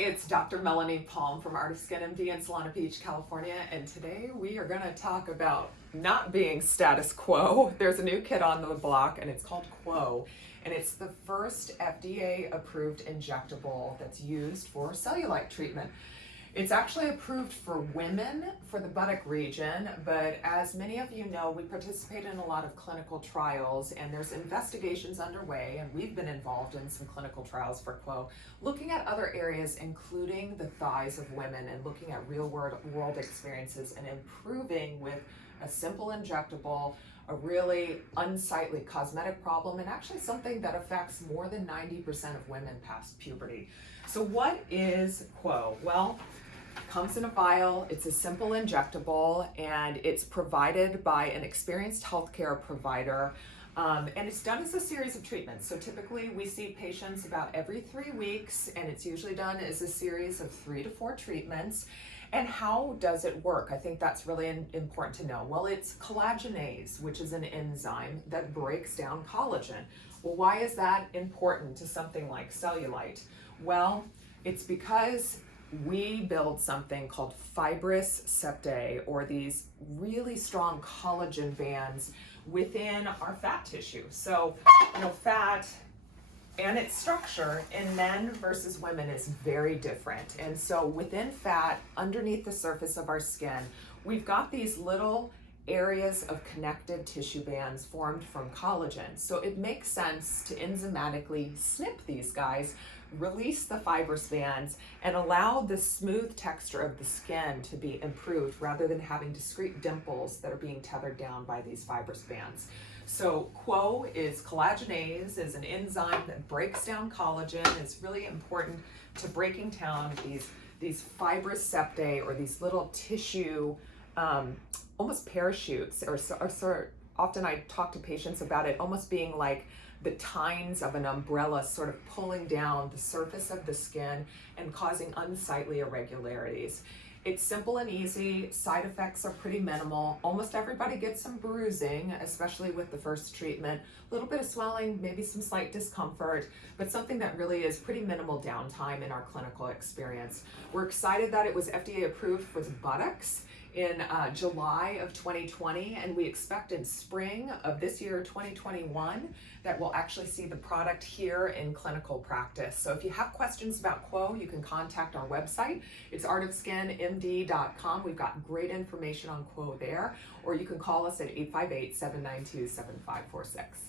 It's Dr. Melanie Palm from Art of Skin MD in Solana Beach, California, and today we are going to talk about not being status quo. There's a new kit on the block and it's called Quo, and it's the first FDA approved injectable that's used for cellulite treatment. It's actually approved for women for the buttock region, but as many of you know, we participate in a lot of clinical trials and there's investigations underway, and we've been involved in some clinical trials for Quo, looking at other areas, including the thighs of women, and looking at real world experiences and improving with a simple injectable, a really unsightly cosmetic problem, and actually something that affects more than 90% of women past puberty. So what is Quo? Well, it comes in a vial, it's a simple injectable, and it's provided by an experienced healthcare provider, and it's done as a series of treatments. So typically we see patients about every 3 weeks, and it's usually done as a series of 3 to 4 treatments. And how does it work? I think that's really important to know. Well, it's collagenase, which is an enzyme that breaks down collagen. Well, why is that important to something like cellulite? Well, it's because we build something called fibrous septae, or these really strong collagen bands within our fat tissue. So, fat and its structure in men versus women is very different. And so within fat, underneath the surface of our skin, we've got these little areas of connective tissue bands formed from collagen. So it makes sense to enzymatically snip these guys, release the fibrous bands, and allow the smooth texture of the skin to be improved rather than having discrete dimples that are being tethered down by these fibrous bands. So Quo is collagenase, is an enzyme that breaks down collagen. It's really important to breaking down these fibrous septae, or these little tissue almost parachutes, or often I talk to patients about it almost being like the tines of an umbrella sort of pulling down the surface of the skin and causing unsightly irregularities. It's simple and easy. Side effects are pretty minimal. Almost everybody gets some bruising, especially with the first treatment. A little bit of swelling, maybe some slight discomfort, but something that really is pretty minimal downtime in our clinical experience. We're excited that it was FDA approved for the buttocks in July of 2020, and we expect in spring of this year, 2021, that we'll actually see the product here in clinical practice. So if you have questions about Quo, you can contact our website. It's artofskinmd.com. We've got great information on Quo there, or you can call us at 858-792-7546.